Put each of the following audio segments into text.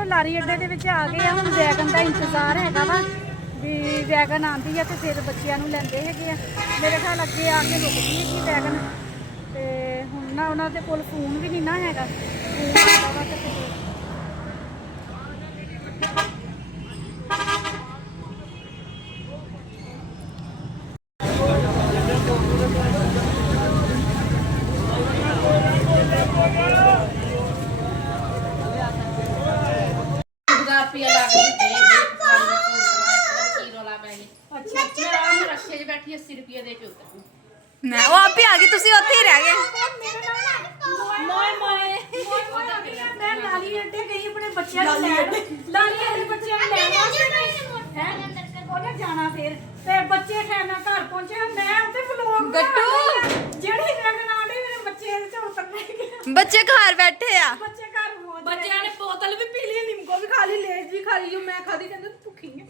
ਭਰਾਵੋ ਲਾਰੀ ਅੱਡੇ ਦੇ ਵਿੱਚ ਆ ਗਏ ਆ। ਹੁਣ ਵੈਗਨ ਦਾ ਇੰਤਜ਼ਾਰ ਹੈਗਾ ਵਾ ਵੀ ਵੈਗਨ ਆਉਂਦੀ ਆ ਤੇ ਫਿਰ ਬੱਚਿਆਂ ਨੂੰ ਲੈਂਦੇ ਹੈਗੇ ਆ। ਮੇਰੇ ਖਿਆਲ ਅੱਗੇ ਆ ਕੇ ਰੁਕਦੀ ਹੈਗੀ ਵੈਗਨ। ਤੇ ਹੁਣ ਨਾ ਉਹਨਾਂ ਦੇ ਕੋਲ ਫੋਨ ਵੀ ਨਹੀਂ ਨਾ ਹੈਗਾ। ਫੋਨ ਆਉਂਦਾ ਵਾ ਤੇ मैं वो आप ही आ गई तुसी ਉੱਥੇ ਹੀ ਰਹਿ ਗਏ ਮੈਂ ਲਾਰੀ ਅੱਡੇ ਗਈ ਆਪਣੇ ਬੱਚਿਆਂ ਨੂੰ ਲੈਣ। ਲਾਰੀ ਅੱਡੇ ਬੱਚਿਆਂ ਨੂੰ ਲੈਣ ਉਹਨੇ ਜਾਣਾ ਫਿਰ ਤੇ ਬੱਚੇ ਖੈਨਾ ਘਰ ਪਹੁੰਚੇ। ਮੈਂ ਉੱਥੇ ਵਲੋਗ ਗੱਟੂ ਜਿਹੜੀ ਵੈਗਨ ਆਂਡੇ ਮੇਰੇ ਬੱਚੇ ਇਹਦੇ ਚ ਉਤਰਨੇ ਗਏ। ਬੱਚੇ ਘਰ बैठे ਆ ਬੱਚੇ ਘਰ ਮੌਜ ਬੱਚਿਆਂ ਨੇ ਬੋਤਲ ਵੀ ਪੀ ਲਈ, ਨਿੰਮਕੋ ਵੀ ਖਾ ਲਈ, ਲੇਜ ਵੀ ਖਾ ਲਈ। ਮੈਂ ਖਾਦੀ ਕਹਿੰਦੇ ਤੂੰ ਭੁੱਖੀ ਹੈ।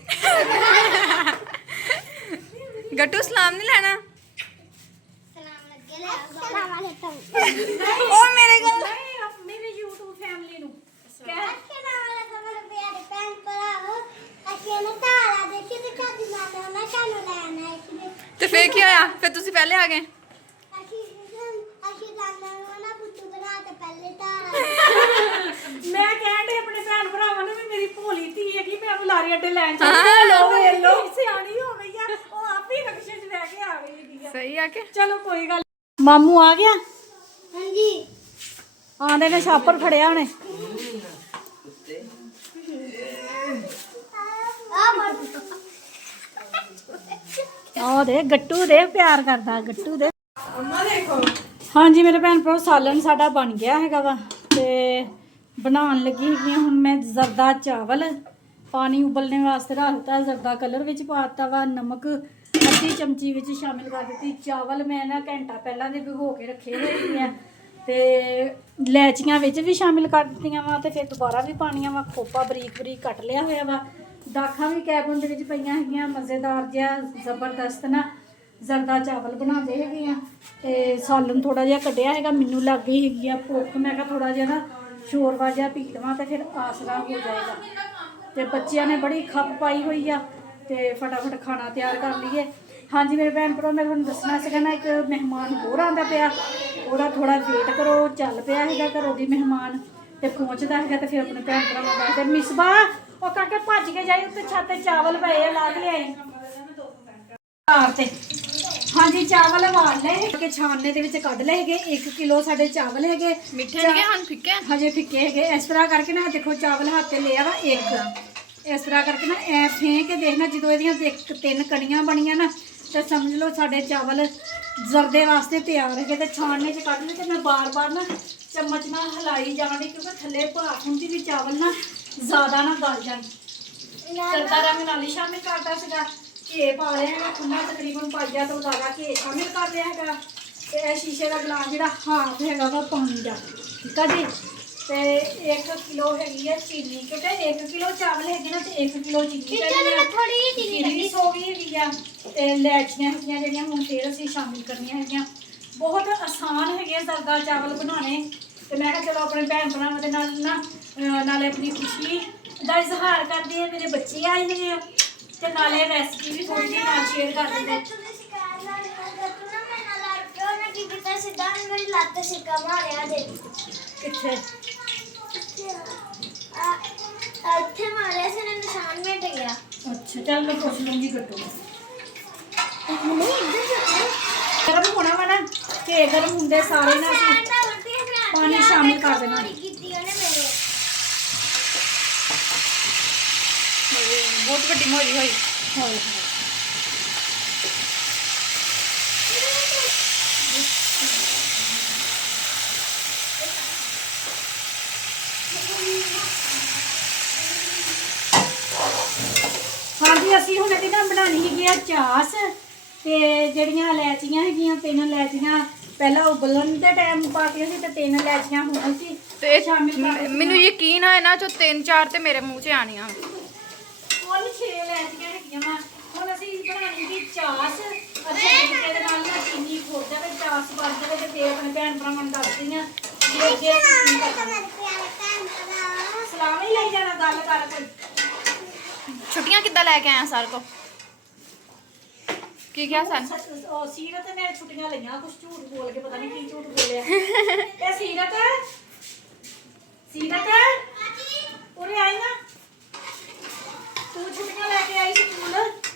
ਗੱਟੂ ਸਲਾਮ ਨਹੀਂ ਲੈਣਾ ਉਹ ਉਹ ਮੇਰੇ ਕੋਲ ਮੇਰੀ YouTube ਫੈਮਿਲੀ ਨੂੰ ਤੇ ਫੇਰ ਕੀ ਹੋਇਆ? ਫਿਰ ਤੁਸੀਂ ਪਹਿਲੇ ਆ ਗਏ। ਮੈਂ ਕਹਿਣ ਦੇ ਆਪਣੇ ਭੈਣ ਭਰਾਵਾਂ ਨੂੰ ਵੀ ਮੇਰੀ ਭੋਲੀ ਧੀ ਹੈਗੀ, ਮੈਂ ਉਹਨੂੰ ਲਾਰੀ ਅੱਡੇ ਲੈਣ ਹਾਂ, ਲੋ ਸਿਆਣੀ ਹੋ ਗਈ ਆ। ਉਹ ਆਪ ਹੀ ਰਕਸ਼ੇ 'ਚ ਲੈ ਕੇ ਆ ਗਈ ਹੈਗੀ ਆ। ਸਹੀ ਆ ਕੇ ਚਲੋ ਕੋਈ ਗੱਲ। ਮਾਮੂ ਆ ਗਿਆ? ਹਾਂਜੀ ਆਂਦੇ ਨੇ ਛਾਪਰ ਫੜਿਆ ਉਹਨੇ। ਆਹ ਦੇ ਗੱਟੂ ਦੇ ਪਿਆਰ ਕਰਦਾ ਗੱਟੂ ਦੇ। ਅੰਮਾ ਦੇਖੋ ਹਾਂਜੀ ਮੇਰੇ ਭੈਣ ਭਰਾ, ਸਾਲਨ ਸਾਡਾ ਬਣ ਗਿਆ ਹੈਗਾ ਵਾ ਤੇ ਬਣਾਉਣ ਲੱਗੀ ਹੈਗੀ ਹੁਣ ਮੈਂ ਜ਼ਰਦਾ ਚਾਵਲ। ਪਾਣੀ ਉਬਲਣੇ ਵਾਸਤੇ ਰੱਖਤਾ, ਜ਼ਰਦਾ ਕਲਰ ਵਿੱਚ ਪਾਤਾ ਵਾ, ਨਮਕ ਅੱਧੀ ਚਮਚੀ ਵਿੱਚ ਸ਼ਾਮਿਲ ਕਰ ਦਿੱਤੀ। ਚਾਵਲ ਮੈਂ ਨਾ ਘੰਟਾ ਪਹਿਲਾਂ ਦੇ ਭਿਗੋ ਕੇ ਰੱਖੇ ਹੋਏ ਆ ਤੇ ਇਲਾਇਚੀਆਂ ਵਿੱਚ ਵੀ ਸ਼ਾਮਿਲ ਕਰ ਦਿੱਤੀਆਂ ਵਾ ਤੇ ਫਿਰ ਦੁਬਾਰਾ ਵੀ ਪਾਣੀਆਂ ਵਾ। ਖੋਪਾ ਬਰੀਕ ਬਰੀਕ ਕੱਟ ਲਿਆ ਹੋਇਆ ਵਾ। ਦਾਖਾਂ ਵੀ ਕੈਬਨ ਦੇ ਵਿੱਚ ਪਈਆਂ ਹੈਗੀਆਂ। ਮਜ਼ੇਦਾਰ ਜਿਹਾ ਜ਼ਬਰਦਸਤ ਨਾ ਜ਼ਰਦਾ ਚਾਵਲ ਬਣਾਉਂਦੇ ਹੈਗੇ ਆ ਤੇ ਸਾਲਨ ਥੋੜਾ ਜਿਹਾ ਕੱਢਿਆ ਹੈਗਾ। ਮੈਨੂੰ ਲੱਗ ਗਈ ਹੈਗੀ ਆ ਭੁੱਖ। ਮੈਂ ਕਿਹਾ ਥੋੜਾ ਜਿਹਾ ਨਾ ਸ਼ੋਰਵਾ ਜਿਹਾ ਪੀ ਲਵਾਂ ਤੇ ਫਿਰ ਆਸਰਾ ਹੋ ਜਾਏਗਾ। ਤੇ ਬੱਚਿਆਂ ਨੇ ਬੜੀ ਖੱਪ ਪਾਈ ਹੋਈ ਆ ਤੇ ਫਟਾਫਟ ਖਾਣਾ ਤਿਆਰ ਕਰ ਲਈਏ। ਹਾਂਜੀ ਮੇਰੇ ਭੈਣ ਭਰਾ, ਮੈਂ ਤੁਹਾਨੂੰ ਦੱਸਣਾ ਸੀਗਾ ਨਾ ਇੱਕ ਮਹਿਮਾਨ ਹੋਰ ਆਉਂਦਾ ਪਿਆ, ਉਹਦਾ ਥੋੜਾ ਵੇਟ ਕਰੋ। ਚੱਲ ਪਿਆ ਹੈਗਾ ਘਰੋਂ ਦੀ ਮਹਿਮਾਨ ਤੇ ਪਹੁੰਚਦਾ ਹੈਗਾ ਤੇ ਫਿਰ ਆਪਣੇ ਭੈਣ ਭਰਾਵਾਂ ਦਾ ਤੇ ਮਿਸਬਾ ਉਹ ਕਾਕੇ ਭੱਜ ਕੇ ਜਾਈ ਉੱਤੇ ਛੱਤ ਤੇ ਚਾਵਲ ਪਏ ਆ, ਲਾ ਕੇ ਲਿਆਈ ਤੇ। ਹਾਂਜੀ ਚਾਵਲ ਵਾਲ ਲਏ ਕਿ ਛਾਨਣੇ ਦੇ ਵਿੱਚ ਕੱਢ ਲਏ ਹੈਗੇ। 1 ਕਿਲੋ ਸਾਡੇ ਚਾਵਲ ਹੈਗੇ। ਮਿੱਠੇ ਨਹੀਂ ਹਨ ਫਿੱਕੇ ਹਜੇ ਫਿੱਕੇ ਹੈਗੇ। ਇਸ ਤਰ੍ਹਾਂ ਕਰਕੇ ਨਾ ਦੇਖੋ ਚਾਵਲ ਹੱਥ ਤੇ ਲਿਆ ਵਾ ਇੱਕ। ਇਸ ਤਰ੍ਹਾਂ ਕਰਕੇ ਨਾ ਐ ਫੇਂ ਕੇ ਦੇਖਣਾ, ਜਦੋਂ ਇਹਦੀਆਂ 3 ਕਣੀਆਂ ਬਣੀਆਂ ਨਾ ਤੇ ਸਮਝ ਲਓ ਸਾਡੇ ਚਾਵਲ ਜ਼ਰਦੇ ਵਾਸਤੇ ਤਿਆਰ ਹੈਗੇ। ਤੇ ਛਾਨਣੇ 'ਚ ਕੱਢ ਲਏ ਤੇ ਮੈਂ ਬਾਰ-ਬਾਰ ਨਾ ਚਮਚ ਨਾਲ ਹਿਲਾਈ ਜਾਣੀ ਕਿਉਂਕਿ ਥੱਲੇ ਭਾਫ ਹੁੰਦੀ ਵੀ ਚਾਵਲ ਨਾ ਜ਼ਿਆਦਾ ਨਾ ਗਲ ਜਾਣ। ਜ਼ਰਦਾ ਰੰਗ ਨਾਲ ਹੀ ਸ਼ਾਮਿਲ ਕਰਦਾ ਸੀਗਾ। ਘੇ ਪਾ ਲਿਆ ਹੈਗਾ ਖੁੱਲਾ, ਤਕਰੀਬਨ ਪਾਈਆ ਤੋਂ ਜ਼ਿਆਦਾ ਘੇ ਸ਼ਾਮਿਲ ਕਰ ਲਿਆ ਹੈਗਾ। ਤੇ ਇਹ ਸ਼ੀਸ਼ੇ ਦਾ ਗਲਾਸ ਜਿਹੜਾ ਹਾਫ ਹੈਗਾ ਵਾ ਪਾਣੀ ਦਾ, ਠੀਕ ਆ ਜੀ। ਤੇ 1 ਕਿਲੋ ਹੈਗੀ ਆ ਚੀਨੀ, ਕਿਉਂਕਿ 1 ਕਿਲੋ ਚਾਵਲ ਹੈਗੇ ਨਾ ਤੇ 1 ਕਿਲੋ ਚੀਨੀ ਪੈਣੀ ਆ। ਚੀਨੀ ਸੋ ਗਈ ਹੈਗੀ ਆ ਤੇ ਇਲਾਇਚੀਆਂ ਹੈਗੀਆਂ ਜਿਹੜੀਆਂ ਹੁਣ ਫਿਰ ਅਸੀਂ ਸ਼ਾਮਿਲ ਕਰਨੀਆਂ ਹੈਗੀਆਂ। ਬਹੁਤ ਆਸਾਨ ਹੈਗੇ ਜ਼ਰਦਾ ਚਾਵਲ ਬਣਾਉਣੇ। ਤੇ ਮੈਂ ਕਿਹਾ ਚਲੋ ਆਪਣੇ ਭੈਣ ਭਰਾਵਾਂ ਦੇ ਨਾਲ ਨਾ ਨਾਲੇ ਆਪਣੀ ਖੁਸ਼ੀ ਦਾ ਇਜ਼ਹਾਰ ਕਰਦੇ ਆ। ਮੇਰੇ ਬੱਚੇ ਆਏ ਹੈਗੇ ਆ ਤੇ ਨਾਲੇ ਰੈਸਪੀ ਵੀ ਥੋੜੀ ਜਿਹੀ ਨਾਲ ਸ਼ੇਅਰ ਕਰ ਦਿੰਦੇ। ਕਿੱਥੇ ਇੱਥੇ ਮਾਰਿਆ ਸੀ ਨਾ, ਨਿਸ਼ਾਨ ਮਿਟ ਗਿਆ। ਅੱਛਾ ਚੱਲ ਮੈਂ ਪੁੱਛ ਲੂੰਗੀ ਗੱਟੂ ਗਰਮ ਹੋਣਾ ਵਾ ਨਾ ਕਿ ਗਰਮ ਹੁੰਦੇ ਸਾਰੇ ਨਾ ਅਸੀਂ ਪਾਣੀ ਸ਼ਾਮਿਲ ਕਰ ਦੇਣਾ। ਬਹੁਤ ਵੱਡੀ ਮੋਰੀ ਹੋਈ। ਹਾਂਜੀ ਅਸੀਂ ਹੁਣ ਇਹਦੀ ਨਾ ਬਣਾਉਣੀ ਹੈਗੀ ਆ ਚਾਸ। ਤੇ ਜਿਹੜੀਆਂ ਇਲਾਇਚੀਆਂ ਹੈਗੀਆਂ 3 ਇਲਾਇਚੀਆਂ ਪਹਿਲਾਂ ਉਬਲਣ ਦੇ ਟਾਈਮ ਪਾਤੀਆਂ ਸੀ ਤੇ 3 ਇਲਾਇਚੀਆਂ ਹੁਣ ਅਸੀਂ ਤੇ ਸ਼ਾਮਿਲ ਕਰ ਮੈਨੂੰ ਯਕੀਨ ਆ ਇਹਨਾਂ ਚੋਂ 3-4 ਤੇ ਮੇਰੇ ਮੂੰਹ 'ਚ ਆਣੀਆਂ। ਕੁੱਲ 6 ਇਲਾਇਚੀਆਂ ਹੈਗੀਆਂ ਵਾ। ਹੁਣ ਅਸੀਂ ਬਣਾਉਣੀ ਦੀ ਚਾਸ। ਅੱਛਾ ਤਰੀਕੇ ਦੇ ਨਾਲ ਨਾ ਚੀਨੀ ਖੋਲ ਜਾਵੇ, ਚਾਸ ਬਣ ਜਾਵੇ ਤੇ ਫਿਰ ਆਪਣੇ ਭੈਣ ਭਰਾਵਾਂ ਨੂੰ ਦੱਸਦੀ ਆ ਜੇ ਸਲਾਮ ਹੀ ਲਈ ਜਾਣਾ। ਕਰ ਕੋਈ ਛੁੱਟੀਆਂ ਕਿੱਦਾਂ ਲੈ ਕੇ ਆਇਆ ਸਰ ਕੋ ਕੀ ਕਿਹਾ ਸਨ ਉਹ ਸੀਰਤ ਨੇ ਛੁੱਟੀਆਂ ਲਈਆਂ ਕੁਝ ਝੂਠ ਬੋਲ ਕੇ ਪਤਾ ਨਹੀਂ ਕੀ ਝੂਠ ਬੋਲਿਆ ਇਹ ਸੀਰਤ ਉਰੇ ਆਈ ਨਾ ਤੂੰ ਛੁੱਟੀਆਂ ਲੈ ਕੇ ਆਈ ਸਕੂਲ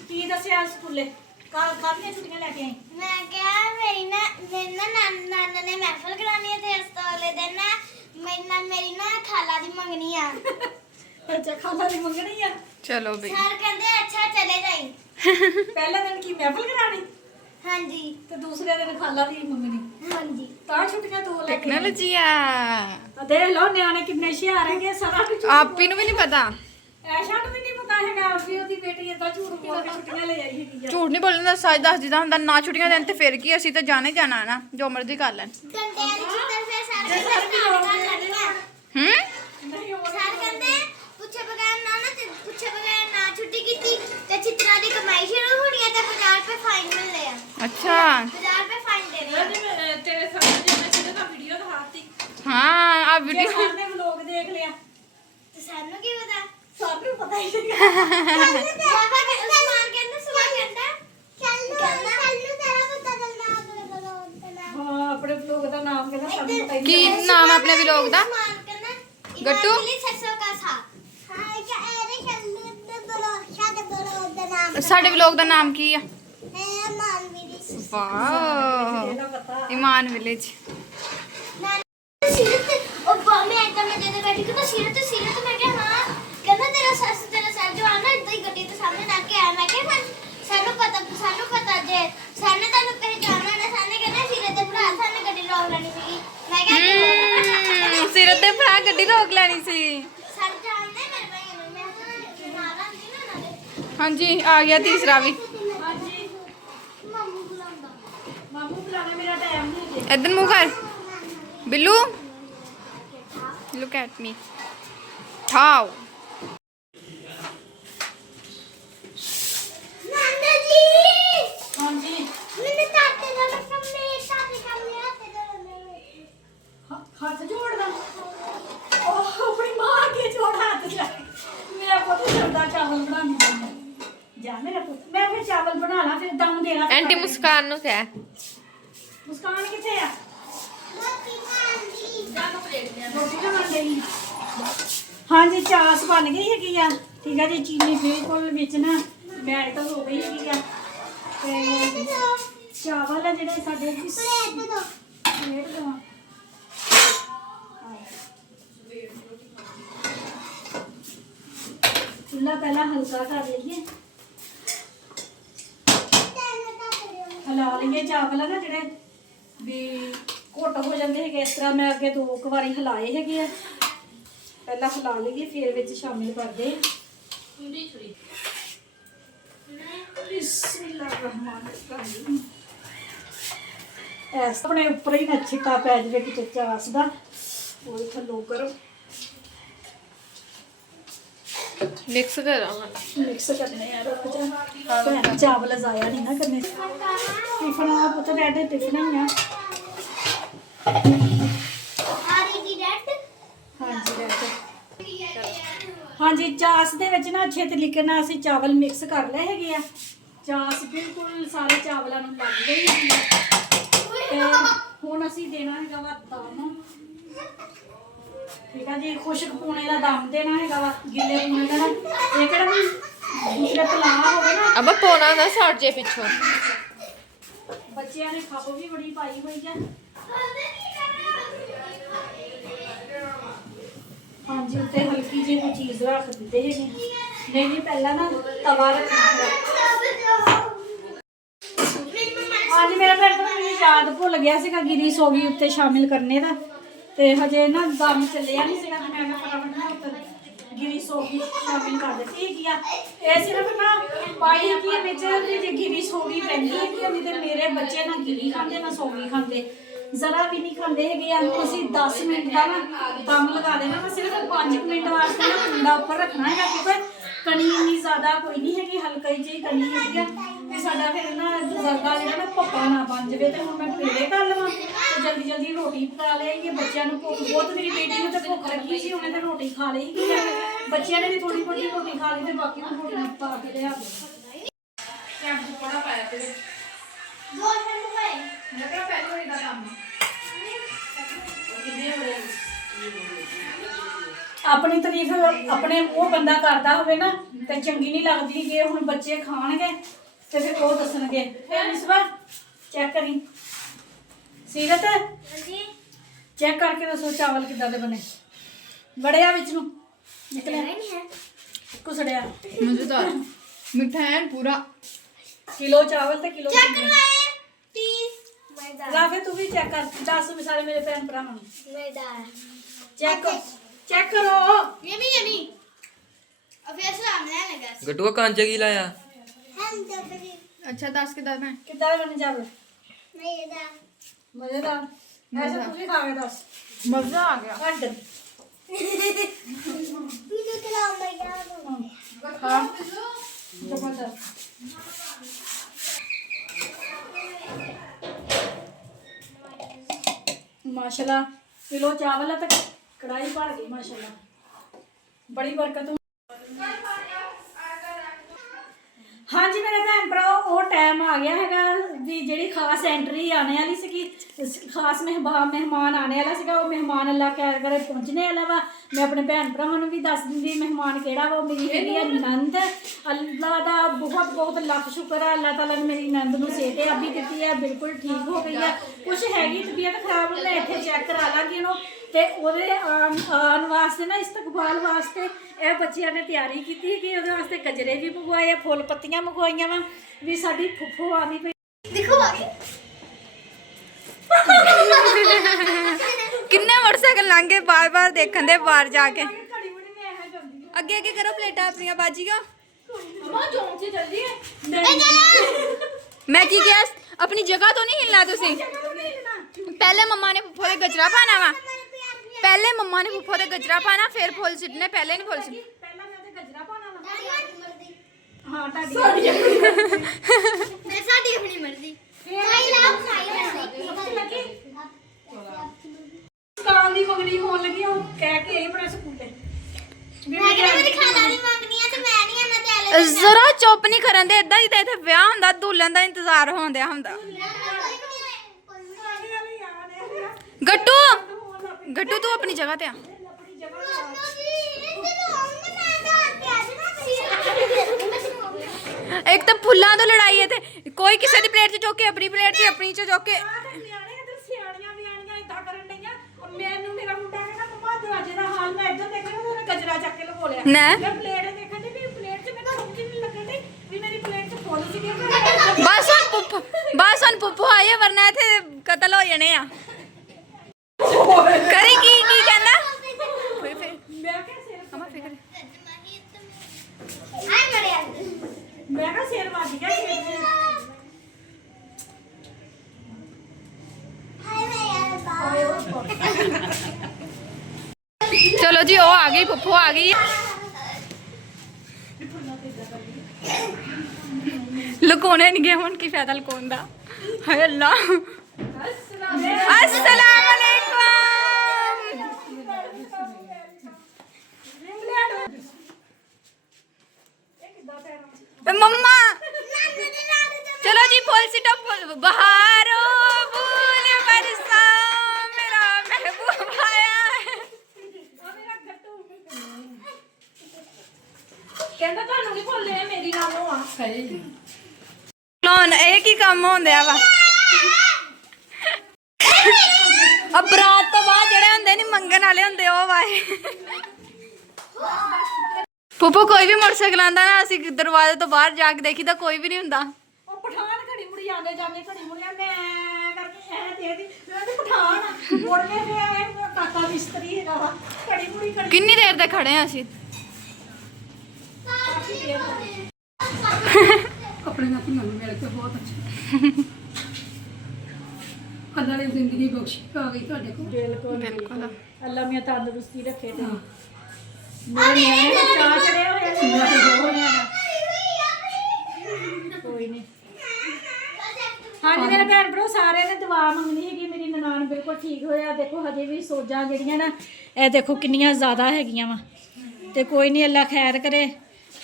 ਕੀ ਦੱਸਿਆ ਸਕੂਲੇ ਕਾਹਦੀਆਂ ਛੁੱਟੀਆਂ ਲੈ ਕੇ ਆਈ ਮੈਂ ਕਿਹਾ ਮੇਰੀ ਨਾ ਨਾਨਾ ਨੇ ਮਹਿਫਲ ਕਰਾਣੀ ਹੈ ਤੇ ਇਸ ਤੋਂ ਅਗਲੇ ਦਿਨ ਨਾ ਮੇਰੀ ਨਾ ਖਾਲਾ ਦੀ ਮੰਗਣੀ ਆ ਅੱਛਾ ਖਾਲਾ ਦੀ ਮੰਗਣੀ ਆ ਚਲੋ ਬਈ ਸਰ ਕਹਿੰਦੇ ਅੱਛਾ ਚਲੇ ਜਾਈ ਪਹਿਲੇ ਦਿਨ ਕੀ ਮਹਿਫਲ ਕਰਾਣੀ ਹਾਂਜੀ ਤੇ ਦੂਸਰੇ ਦਿਨ ਖਾਲਾ ਦੀ ਮੰਗਣੀ ਹਾਂਜੀ ਤਾਂ ਛੁੱਟੀਆਂ ਦੋ ਲੈ ਕੇ ਟੈਕਨੋਲੋਜੀ ਆ ਆਈ। ਦੇਖ ਲਓ ਨਿਆਣੇ ਕਿੰਨੇ ਹੁਸ਼ਿਆਰ ਹੈਗੇ ਸਾਰਾ ਕੁਝ ਆਪੀ ਨੂੰ ਵੀ ਨਹੀਂ ਪਤਾ ਐਸ਼ਾ ਨੂੰ ਵੀ ਨਹੀਂ ਪਤਾ ਹੈਗਾ ਵੀ ਉਹਦੀ ਬੇਟੀ ਏਦਾਂ ਝੂਠ ਬੋਲ ਕੇ ਛੁੱਟੀਆਂ ਲੈ ਆਈ ਹੈਗੀ ਆ ਝੂਠ ਨਹੀਂ ਬੋਲਣਾ ਸੱਚ ਦੱਸ ਜਿੱਦਾਂ ਹੁੰਦਾ ਨਾ ਛੁੱਟੀਆਂ ਦੇਣ ਤੇ ਫਿਰ ਕੀ ਅਸੀਂ ਤਾਂ ਜਾਣੇ ਜਾਣਾ ਹੈ ਨਾ ਜੋ ਮਰਜ਼ੀ ਕਰ ਲੈਣ ਘੰਟੇ ਵਾਲੀ ਚਿੱਤਰ ਫਿਰ ਸਰ ਕਹਿੰਦੇ ਸਟਾਰਟ ਕਰ ਲੈਣੀਆਂ ਹੂੰ ਨਹੀਂ ਉਹ ਸਰ ਕਹਿੰਦੇ ਪੁੱਛੇ ਬਗੈਰ ਨਾ ਛੁੱਟੀ ਕੀਤੀ ਤੇ ਚਿੱਤਰਾਂ ਦੀ ਕਮਾਈ ਸ਼ੁਰੂ ਹੋਣੀ ਹੈ ਤੇ 50 ਰੁਪਏ ਫਾਈਨ ਮਿਲਦੇ ਆ ਅੱਛਾ 50 ਰੁਪਏ ਫਾਈਨ ਦੇਣੇ ਆ ਤੇਰੇ ਸਾਹਮਣੇ ਮੈਂ ਸਿੱਧਾ ਵੀਡੀਓ ਦਿਖਾਤੀ ਹਾਂ ਆ ਜੇ ਵੀਡੀਓ ਸਾਹਮਣੇ ਵਲੋਗ ਦੇਖ ਲਿਆ ਤੇ ਸਾਨੂੰ ਕੀ ਪਤਾ ਸਭ ਨੂੰ ਪਤਾ ਹੀ ਨਹੀਂ ਬਾਬਾ ਕਹਿੰਦਾ ਸਮਾਨ ਕਹਿੰਦਾ ਚੱਲੂ ਤੇਰਾ ਪਤਾ ਚੱਲਦਾ ਆਪਣੇ ਬਲੋਗ ਦਾ ਨਾਮ ਹਾਂ ਆਪਣੇ ਵਲੋਗ ਦਾ ਨਾਮ ਕਹਿੰਦਾ ਸਭ ਨੂੰ ਪਤਾ ਹੀ ਕੀ ਨਾਮ ਆ ਆਪਣੇ ਵਲੋਗ ਦਾ ਸਮਾਨ ਕਹਿੰਦਾ ਗੱਟੂ? ਇਮਾਨਲੀ ਸਰਸੋਂ ਕਾ ਸਾਗ ਹਾਂ ਕਿ ਇਹਦੇ ਚੱਲੂ ਤੇ ਬਲੋਗ ਸਾਡੇ ਬਲੋਗ ਦਾ ਨਾਮ ਸਾਡੇ ਵਲੋਗ ਦਾ ਨਾਮ ਕੀ ਆ ਹੈ ਮਾਨਵੀਰੀ ਵਾਓ ਇਹਦਾ ਪਤਾ ਇਮਾਨ ਵਿਲੇਜ ਸੀਰਤ ਉਹ ਮੈਂ ਇੱਦਾਂ ਮੈਂ ਜਦੋਂ ਬੈਠੀ ਕਿ ਸੀਰਤ ਮੈਂ ਕਿਹਾ ਹਾਂ ਕਹਿੰਦਾ ਤੇਰਾ ਸਰ ਜੋ ਆਣਾ ਇੱਦਾਂ ਹੀ ਗੱਡੀ ਦੇ ਸਾਹਮਣੇ ਲੱਗ ਕੇ ਆਇਆ ਮੈਂ ਕਿਹਾ ਸਾਨੂੰ ਪਤਾ ਜੇ ਸਾਨੇ ਤੁਹਾਨੂੰ ਪਹਿਚਾਨਣਾ ਨਾ ਸਾਨੇ ਕਹਿੰਦਾ ਸੀਰਤ ਦੇ ਭਰਾ ਸਾਨੇ ਗੱਡੀ ਰੋਕ ਲੈਣੀ ਸੀਗੀ ਮੈਂ ਕਿਹਾ ਸਿਰਤ ਦੇ ਭਰਾ ਗੱਡੀ ਰੋਕ ਲੈਣੀ ਸੀ ਸਰ ਜਾਣਦੇ ਮੇਰੇ ਭਾਈ ਨੂੰ ਮੈਂ ਮਾਰਾਂ ਦੀ ਨਾ ਨਾਲੇ ਹਾਂਜੀ ਆ ਗਿਆ ਤੀਸਰਾ ਵੀ ਹਾਂਜੀ ਮੰਮੂ ਬੁਲਾਉਂਦਾ ਮਾਮੂ ਬੁਲਾਣਾ ਮੇਰਾ ਟਾਈਮ ਨਹੀਂ ਜੇ ਇਧਰ ਮੂੰਹ ਕਰ ਬਿੱਲੂ ਲੁੱਕ ਐਟ ਮੀ ਠਾਓ ਨਾਨਾ ਜੀ ਹਾਂਜੀ ਮੈਨੂੰ ਤਾਤੇ ਦਾ ਕੰਮੇ ਤਾਤੇ ਕੰਮੇ ਹੱਥ ਦੇ ਹੱਥ ਜੋੜਦਾ ਉਹ ਆਪਣੀ ਮਾਂ ਅੱਗੇ ਜੋੜ ਹੱਥ ਜਾ ਮੇਰਾ ਪੁੱਤ ਸਰਦਾ ਚਾਵਲ ਬਣਾਉਂਦੀ ਹੈ ਜਾ ਮੇਰਾ ਪੁੱਤ ਮੈਂ ਫਿਰ ਚਾਵਲ ਬਣਾ ਲਾ ਫਿਰ ਦਮ ਦੇਣਾ ਆਂਟੀ ਮੁਸਕਾਨ ਨੂੰ ਕਹਿ ਮੁਸਕਾਨ ਕਿੱਥੇ ਆ ਰੋਟੀ ਖਾਂਦੀ ਰੋਟੀ ਬਣ ਗਈ ਹਾਂਜੀ ਚਾਸ ਬਣ ਗਈ ਹੈਗੀ ਆ ਠੀਕ ਆ ਜੀ ਚੀਨੀ ਬਿਲਕੁਲ ਵਿੱਚ ਨਾ ਮੈਲਟ ਹੋ ਗਈ ਹੈਗੀ ਆ ਤੇ ਚਾਵਲ ਆ ਜਿਹੜੇ ਸਾਡੇ ਪਲੇਟ ਦੋ ਪਲੇਟ ਦਵਾਂ ਚੁੱਲ੍ਹਾ ਪਹਿਲਾਂ ਹਲਕਾ ਕਰ ਲਈਏ ਹਿਲਾ ਲਈਏ ਚਾਵਲ ਆ ਨਾ ਜਿਹੜੇ ਵੀ ਘੁੱਟ ਹੋ ਜਾਂਦੇ ਹੈਗੇ ਇਸ ਤਰ੍ਹਾਂ ਮੈਂ ਅੱਗੇ 2 ਵਾਰੀ ਹਿਲਾਏ ਹੈਗੇ ਆ ਪਹਿਲਾਂ ਹਿਲਾ ਲਈਏ ਫਿਰ ਵਿੱਚ ਸ਼ਾਮਿਲ ਕਰਦੇ ਬਿਸਮਿਲ੍ਲਾਹਿਰਰਹਿਮਾਨਿਰਰਹੀਮ ਐਸ ਆਪਣੇ ਉੱਪਰ ਹੀ ਨਾ ਛਿੱਟਾ ਪੈ ਜਾਵੇ ਕਿਤੇ ਚਾਸ ਦਾ ਉਹ ਥੱਲੋਂ ਕਰੋ ਮਿਕਸ ਕਰਾਂਗਾ ਮਿਕਸ ਕਰਨੇ ਆ ਰੁਕ ਜਾ ਭੈਣ ਚਾਵਲ ਜ਼ਾਇਆ ਨਹੀਂ ਨਾ ਕਰਨੇ ਟਿਫਨ ਆ ਪੁੱਤ ਰੈਡ ਟਿਫਨ ਹੀ ਆ ਆਰੀ ਦੀ ਡੈਟ ਹਾਂਜੀ ਰੈਡ ਹਾਂਜੀ ਚਾਸ ਦੇ ਵਿੱਚ ਨਾ ਅੱਛੇ ਤਰੀਕੇ ਨਾਲ ਅਸੀਂ ਚਾਵਲ ਮਿਕਸ ਕਰ ਲਏ ਹੈਗੇ ਆ ਚਾਸ ਬਿਲਕੁਲ ਸਾਰੇ ਚਾਵਲਾਂ ਨੂੰ ਲੱਗ ਗਈ ਹੈ ਤੇ ਹੁਣ ਅਸੀਂ ਦੇਣਾ ਹੈਗਾ ਵਾ ਦਮ ਠੀਕ ਆ ਜੀ ਖੁਸ਼ਕ ਪੂਣੇ ਦਾ ਦਮ ਦੇਣਾ ਹੈਗਾ ਵਾ ਗਿੱਲੇ ਪੂਣੇ ਦਾ ਨਾ ਇਹ ਕਿਹੜਾ ਵੀ ਦੂਸਰੇ ਪਲਾਹ ਹੋਵੇ ਨਾ ਅਬਾ ਪੋਣਾ ਨਾ ਸੜ ਜੇ ਪਿੱਛੋਂ ਬੱਚਿਆਂ ਨੇ ਖੱਪ ਵੀ ਬੜੀ ਪਾਈ ਹੋਈ ਆ ਹਾਂਜੀ ਉੱਤੇ ਹਲਕੀ ਜਿਹੀ ਕੋਈ ਚੀਜ਼ ਰੱਖ ਦਿੰਦੇ ਹੈਗੇ ਨਹੀਂ ਪਹਿਲਾਂ ਨਾ ਤਵਾ ਰੱਖਣਾ ਹੈਗਾ ਹਾਂਜੀ ਮੇਰਾ ਭੈਣ ਤਾਂ ਮੈਨੂੰ ਯਾਦ ਭੁੱਲ ਗਿਆ ਸੀਗਾ ਗਿਰੀ ਸੋਗੀ ਉੱਤੇ ਸ਼ਾਮਿਲ ਕਰਨੇ ਦਾ ਤੇ ਹਜੇ ਨਾ ਦਮ ਚੱਲਿਆ ਨਹੀਂ ਸੀਗਾ ਤੇ ਮੈਂ ਫਟਾਫਟ ਨਾ ਉੱਤੇ ਗਿਰੀ ਸੋਗੀ ਸ਼ਾਮਿਲ ਕਰ ਦਿੱਤੀ ਹੈਗੀ ਆ ਇਹ ਸਿਰਫ ਨਾ ਪਾਈ ਕੀ ਵਿੱਚ ਜੇ ਗਿਰੀ ਸੋਗੀ ਪੈਂਦੀ ਹੈ ਕਿ ਨਹੀਂ ਤੇ ਮੇਰੇ ਬੱਚੇ ਨਾ ਗਿਰੀ ਖਾਂਦੇ ਨਾ ਸੋਗੀ ਖਾਂਦੇ ਜ਼ਰਾ ਵੀ ਨਹੀਂ ਖਾਂਦੇ ਹੈਗੇ ਆ ਅਸੀਂ 10 ਮਿੰਟ ਦਾ ਨਾ ਦਮ ਲਗਾ ਦੇਣਾ ਵਾ ਸਿਰਫ 5 ਮਿੰਟ ਵਾਸਤੇ ਨਾ ਕੁੰਡਾ ਉੱਪਰ ਰੱਖਣਾ ਹੈਗਾ ਕਿਉਂਕਿ ਕਣੀ ਇੰਨੀ ਜ਼ਿਆਦਾ ਕੋਈ ਨਹੀਂ ਹੈਗੀ ਹਲਕਾ ਜਿਹੀ ਕਣੀ ਹੈਗੀ ਆ ਤੇ ਸਾਡਾ ਫਿਰ ਨਾ ਜ਼ਰਦਾ ਜਿਹੜਾ ਨਾ ਪੱਪਾ ਨਾ ਬਣ ਜਾਵੇ ਤੇ ਹੁਣ ਮੈਂ ਪੇੜੇ ਕਰ ਲਵਾਂ ਤੇ ਜਲਦੀ ਜਲਦੀ ਰੋਟੀ ਪਕਾ ਲਈਏ ਬੱਚਿਆਂ ਨੂੰ ਭੁੱਖ ਬਹੁਤ ਮੇਰੀ ਬੇਟੀ ਨੂੰ ਤਾਂ ਭੁੱਖ ਲੱਗੀ ਸੀ ਉਹਨੇ ਤਾਂ ਰੋਟੀ ਖਾ ਲਈ ਬੱਚਿਆਂ ਨੇ ਵੀ ਥੋੜੀ ਬਹੁਤੀ ਰੋਟੀ ਖਾ ਲਈ ਤੇ ਬਾਕੀ ਨੂੰ ਰੋਟੀਆਂ ਪਾ ਕੇ ਲਿਆ ਦੇ। ਕੈਂਪ ਚ ਪੜਾ ਪਾਇਆ ਤੇ ਦੋ ਮਿੰਟ ਹੋਏ ਮੈਂ ਕਿਹਾ ਪਹਿਲੇ ਹੋਈ ਦਾ ਕੰਮ ਕਿੰਨੇ ਹੋਏ ਆਪਣੀ ਤਾਰੀਫ ਆਪਣੇ ਉਹ ਬੰਦਾ ਕਰਦਾ ਹੋਵੇ ਨਾ ਤੇ ਚੰਗੀ ਨਹੀਂ ਲੱਗਦੀ। ਜੇ ਹੁਣ ਬੱਚੇ ਖਾਣਗੇ ਤੇ ਫਿਰ ਉਹ ਦੱਸਣਗੇ। ਫਿਰ ਨਿਸਬਾ ਚੈੱਕ ਕਰੀ ਸੀਰਤ ਹਾਂਜੀ ਚੈੱਕ ਕਰਕੇ ਦੱਸੋ ਚਾਵਲ ਕਿੱਦਾਂ ਦੇ ਬਣੇ। ਵੜਿਆ ਵਿੱਚ ਨੂੰ ਨਿਕਲਿਆ ਨਹੀਂ ਹੈ ਕੁਸੜਿਆ। ਮਜ਼ੇਦਾਰ ਮਿੱਠਾ ਹੈ ਪੂਰਾ। ਕਿਲੋ ਚਾਵਲ ਤੇ ਕਿਲੋ ਚੈੱਕ ਕਰਵਾਏ ਪਲੀਜ਼ ਮੈਦਾ ਲਾਫੇ ਤੂੰ ਵੀ ਚੈੱਕ ਕਰ। ਦੱਸ ਮਿਸਾਲੇ ਮੇਰੇ ਭੈਣ ਭਰਾਵਾਂ ਨੂੰ ਮੈਦਾ ਚੈੱਕ ਕਰੋ। ਯਮੀ ਅਬੇ ਸਾਹਮਣੇ ਲਗਾ ਗੱਟੂਆ ਕਾਂਚਾ ਕੀ ਲਾਇਆ? ਹਮ ਜਬਰੀ ਅੱਛਾ ਦੱਸ ਕਿਦਾਂ ਮੈਂ ਕਿੱਦਾਂ ਦੇ ਬਣੇ ਚਾਵਲ? ਮੈਦਾ ਮਜ਼ੇਦਾਰ। ਐਸੇ ਤੂੰ ਵੀ ਖਾ ਕੇ ਦੱਸ। ਮਜ਼ਾ ਆ ਗਿਆ। ਕੱਢ ਵੀਡੀਓ ਚਲਾਓ ਮੈਦਾ ਹਾਂ ਜ਼ਬਰਦਸਤ। ਮਾਸ਼ਾਅੱਲਾ ਕਿਲੋ ਚਾਵਲ ਹੈ ਤੇ ਕੜਾਈ ਭਰ ਗਈ ਮਾਸ਼ਾਅੱਲਾ। ਬੜੀ ਬਰਕਤ ਹੋ। ਹਾਂਜੀ ਮੇਰੇ ਭੈਣ ਭਰਾ ਉਹ ਟਾਈਮ ਆ ਗਿਆ ਹੈਗਾ ਵੀ ਜਿਹੜੀ ਖਾਸ ਐਂਟਰੀ ਆਣੇ ਵਾਲੀ ਸੀਗੀ। ਖਾਸ ਮਹਿਮਾਨ ਆਣੇ ਵਾਲਾ ਸੀਗਾ। ਉਹ ਮਹਿਮਾਨ ਅੱਲਾ ਕਹਿ ਕਰੇ ਪਹੁੰਚਣੇ ਵਾਲਾ ਵਾ। ਮੈਂ ਆਪਣੇ ਭੈਣ ਭਰਾਵਾਂ ਨੂੰ ਵੀ ਦੱਸ ਦਿੰਦੀ ਮਹਿਮਾਨ ਕਿਹੜਾ ਵਾ। ਉਹ ਮੇਰੀ ਹੈਗੀ ਆ ਨੰਦ। ਅੱਲਾ ਦਾ ਬਹੁਤ ਬਹੁਤ ਲੱਖ ਸ਼ੁਕਰ ਹੈ। ਅੱਲਾ ਤਾਲਾ ਨੇ ਮੇਰੀ ਨੰਦ ਨੂੰ ਸਿਹਤ-ਯਾਬੀ ਦਿੱਤੀ ਹੈ। ਬਿਲਕੁਲ ਠੀਕ ਹੋ ਗਈ ਹੈ। ਕੁਛ ਹੈਗੀ ਤਬੀਅਤ ਖਰਾਬ ਮੈਂ ਇੱਥੇ ਚੈੱਕ ਕਰਾ ਲਾਂਗੀ ਉਹਨੂੰ ਤੇ ਉਹਦੇ ਆਉਣ ਵਾਸਤੇ ਨਾ ਇਸਤਕਬਾਲ ਵਾਸਤੇ ਇਹ ਬੱਚਿਆਂ ਨੇ ਤਿਆਰੀ ਕੀਤੀ ਕਿ ਉਹਦੇ ਵਾਸਤੇ ਗਜਰੇ ਵੀ ਮੰਗਵਾਏ ਆ, ਫੁੱਲ ਪੱਤੀਆਂ ਮੰਗਵਾਈਆਂ ਵਾ ਵੀ ਸਾਡੀ ਫੁੱਫੋ ਆਵੀ ਪਈ। ਦੇਖੋ ਬਾਕੀ ਕਿੰਨੇ ਮੋਟਰਸਾਈਕਲ ਲੰਘੇ ਬਾਰ-ਬਾਰ ਦੇਖਣ ਦੇ ਬਾਹਰ ਜਾ ਕੇ। ਘੜੀ ਮੁੜੀ ਮੈਂ ਇਹ ਜਾਂਦੀ ਅੱਗੇ ਅੱਗੇ ਕਰੋ ਪਲੇਟਾਂ ਆਪਣੀਆਂ ਬਾਜੀਆਂ। ਮਮਾ ਜੋਨ ਚ ਚੱਲਦੀ ਹੈ ਮੈਂ ਕੀ ਕਿਹਾ ਆਪਣੀ ਜਗ੍ਹਾ ਤੋਂ ਨਹੀਂ ਹਿੱਲਣਾ ਤੁਸੀਂ। ਪਹਿਲੇ ਮੰਮਾ ਨੇ ਫੁੱਫੋ ਦੇ ਗਜਰਾ ਪਾਣਾ ਵਾ। ਪਹਿਲੇ ਮੰਮਾ ਨੇ ਫੁੱਫੋ ਦੇ ਗਜਰਾ ਪਾਣਾ ਫਿਰ ਫੁੱਲ ਸਿੱਟਨੇ। ਪਹਿਲੇ ਨਹੀਂ ਫੁੱਲ ਸਿੱਟਨੇ। ਪਹਿਲਾਂ ਮੈਂ ਤੇ ਗਜਰਾ ਪਾਣਾ ਵਾ। ਮਰਜ਼ੀ ਹਾਂ ਤੁਹਾਡੀ ਮੈਂ ਸਾਡੀ ਆਪਣੀ ਮਰਜ਼ੀ ਮਾਈ ਲਵ ਸਮਝ ਲੱਗੀ ਕਾਂ ਦੀ ਮੰਗਣੀ ਹੋਣ ਲੱਗੀ ਉਹ ਕਹਿ ਕੇ ਇਹ ਬੜਾ ਸਕੂਲ ਤੇ ਮੈਂ ਕਿਹਾ ਮੇਰੀ ਖਾਣਾ ਨਹੀਂ ਮੰਗਣੀ ਆ ਤੇ ਮੈਂ ਨਹੀਂ ਆਣਾ ਤੇ ਆਲੇ ਜ਼ਰਾ ਚੁੱਪ ਨਹੀਂ ਕਰਨ ਦੇ। ਇਦਾਂ ਜਿੱਦਾਂ ਇੱਥੇ ਵਿਆਹ ਹੁੰਦਾ ਦੁਲਹਨ ਦਾ ਇੰਤਜ਼ਾਰ ਹੋਣ ਹੁੰਦਾ। ਗੱਟੂ ਤੂੰ ਆਪਣੀ ਜਗ੍ਹਾ ਤੇ ਆ। ਇੱਕ ਤਾਂ ਫੁੱਲਾਂ ਤੋਂ ਲੜਾਈ ਹੈ ਤੇ ਕੋਈ ਕਿਸੇ ਦੀ ਪਲੇਟ 'ਚ ਚੁੱਕ ਕੇ ਆਪਣੀ ਪਲੇਟ 'ਚ ਆਪਣੀ 'ਚ ਚੁੱਕ ਕੇ। ਨਿਆਣੇ ਇਧਰ ਸਿਆਣੀਆਂ ਵਿਆਣੀਆਂ ਇਦਾਂ ਕਰਨ ਡਈਆਂ। ਮੈਨੂੰ ਮੇਰਾ ਮੁੰਡਾ ਕਹਿੰਦਾ ਮੰਮਾ ਦਰਵਾਜ਼ੇ ਦਾ ਹਾਲ ਮੈਂ ਇੱਧਰ ਦੇਖਿਆ ਤੇ ਉਹਨੇ ਗਜਰਾ ਚੱਕ ਕੇ ਲਗੋ ਲਿਆ। ਨਾ। ਮੈਂ ਪਲੇਟ ਦੇਖਣ ਦੀ ਵੀ ਪਲੇਟ 'ਚ ਮੈਨੂੰ ਸਮਝ ਨਹੀਂ ਲੱਗਣ ਦੀ ਵੀ ਮੇਰੀ ਪਲੇਟ 'ਚ ਫੁੱਲ ਸੀ ਕਿ ਬਸ ਹੁਣ ਪੁੱਪੂ ਆਏ ਵਰਨਾ ਇੱਥੇ ਕਤਲ ਹੋ ਜਾਣੇ ਆ। ਕਰੀ ਕੀ ਕੀ ਕਹਿੰਦਾ ਮੈਂ ਕਿਹਾ ਸਿਰ ਅਮਾ ਫਿਕਰ ਆਈ ਮੜਿਆ ਮੈਂ ਕਿਹਾ ਸਿਰ ਵੱਜ ਗਿਆ ਸਿਰ 'ਚ। ਹਾਏ ਮੈਂ ਚਲੋ ਜੀ ਉਹ ਆ ਗਈ ਪੁੱਪੂ ਆ ਗਈ। ਲੁਕਾਉਣੇ ਨਹੀਂ ਗਏ ਹੁਣ ਕੀ ਫਾਇਦਾ ਲੁਕਾਉਣ ਦਾ। ਹਾਏ ਅੱਲਾ अस्सलाम वालेकुम मम्मा। चलो जी फुल सिटो बहारो फूल बरसाओ मेरा महबूब आया है। ਕਹਿੰਦਾ ਤੁਹਾਨੂੰ ਨਹੀਂ ਭੁੱਲੇ ਮੇਰੀ ਨਾਲੋਂ ਆ ਸਹੀ। ਲੋਨ ਇਹ ਕੀ ਕੰਮ ਹੁੰਦਿਆ ਵਾ। ਅਪਰਾਧ ਤੋਂ ਬਾਅਦ ਜਿਹੜੇ ਹੁੰਦੇ ਨਹੀਂ ਮੰਗਣ ਵਾਲੇ ਹੁੰਦੇ ਉਹ ਵਾਏ। ਪੁੱਪੂ ਕੋਈ ਵੀ ਮੋਟਰਸਾਈਕਲ ਆਂਦਾ ਨਾ ਅਸੀਂ ਦਰਵਾਜ਼ੇ ਤੋਂ ਬਾਹਰ ਜਾ ਕੇ ਦੇਖੀਦਾ ਕੋਈ ਵੀ ਨਹੀਂ ਹੁੰਦਾ। ਉਹ ਪਠਾਨ ਘੜੀ ਮੁੜੀ ਆਉਂਦੇ ਜਾਂਦੇ ਘੜੀ ਮੁੜੀ ਮੈਂ ਕਰਕੇ ਐ ਦੇ ਦੀ ਮੈਂ ਤੇ ਪਠਾਨ ਮੁੜਨੇ ਤੇ ਆਏ ਕਾਕਾ ਮਿਸਤਰੀ ਹੈਗਾ ਵਾ ਘੜੀ ਮੁੜੀ ਘੜੀ ਕਿੰਨੀ ਦੇਰ ਦੇ ਖੜੇ ਆ ਅਸੀਂ। ਆਪਣੇ ਨਾਲ ਧੀਆਂ ਨੂੰ ਮਿਲ ਕੇ ਬਹੁਤ ਅੱਛਾ। ਅੱਲਾ ਨੇ ਜ਼ਿੰਦਗੀ ਬਖਸ਼ੀ ਆ ਗਈ ਤੁਹਾਡੇ ਕੋਲ। ਬਿਲਕੁਲ ਬਿਲਕੁਲ। ਅੱਲਾ ਮੀਆਂ ਤੰਦਰੁਸਤੀ ਰੱਖੇ ਤੇ ਮੇਰੇ ਨਿਆਣੇ ਨੂੰ ਚਾਹ ਚੜਿਆ ਹੋਇਆ ਸੀ ਮੈਂ ਤੇ ਹੋ ਰਿਹਾ ਕੋਈ ਨਹੀਂ। ਹਾਂਜੀ ਮੇਰੇ ਭੈਣ ਭਰਾ ਸਾਰਿਆਂ ਨੇ ਦੁਆ ਮੰਗਣੀ ਹੈਗੀ ਮੇਰੀ ਨਨਾਣ ਬਿਲਕੁਲ ਠੀਕ ਹੋਇਆ। ਦੇਖੋ ਹਜੇ ਵੀ ਸੋਜਾਂ ਜਿਹੜੀਆਂ ਨਾ ਇਹ ਦੇਖੋ ਕਿੰਨੀਆਂ ਜ਼ਿਆਦਾ ਹੈਗੀਆਂ ਵਾ ਤੇ ਕੋਈ ਨਹੀਂ, ਅੱਲਾ ਖੈਰ ਕਰੇ,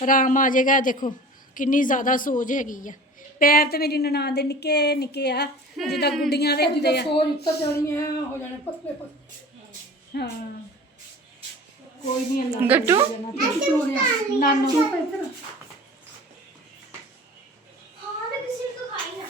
ਆਰਾਮ ਆ ਜਾਏਗਾ। ਦੇਖੋ ਕਿੰਨੀ ਜ਼ਿਆਦਾ ਸੋਜ ਹੈਗੀ ਆ। ਪੈਰ ਤੇ ਮੇਰੀ ਨਨਾਣ ਦੇ ਨਿੱਕੇ ਨਿੱਕੇ ਆ, ਜਿੱਦਾਂ ਗੁੱਡੀਆਂ ਦੇ ਹੁੰਦੇ ਆ। ਸੋਜ ਉੱਤਰ ਜਾਣੀ ਹੈ, ਹੋ ਜਾਣੇ ਪਤਲੇ ਪਤਲੇ। ਹਾਂ ਕੋਈ ਨਹੀਂ, ਅੱਲਾ ਗੱਟੂ ਨਾਨੂ ਹਾਂ ਮੈਂ ਕਿਸੇ ਤੋਂ ਖਾਈ ਨਾ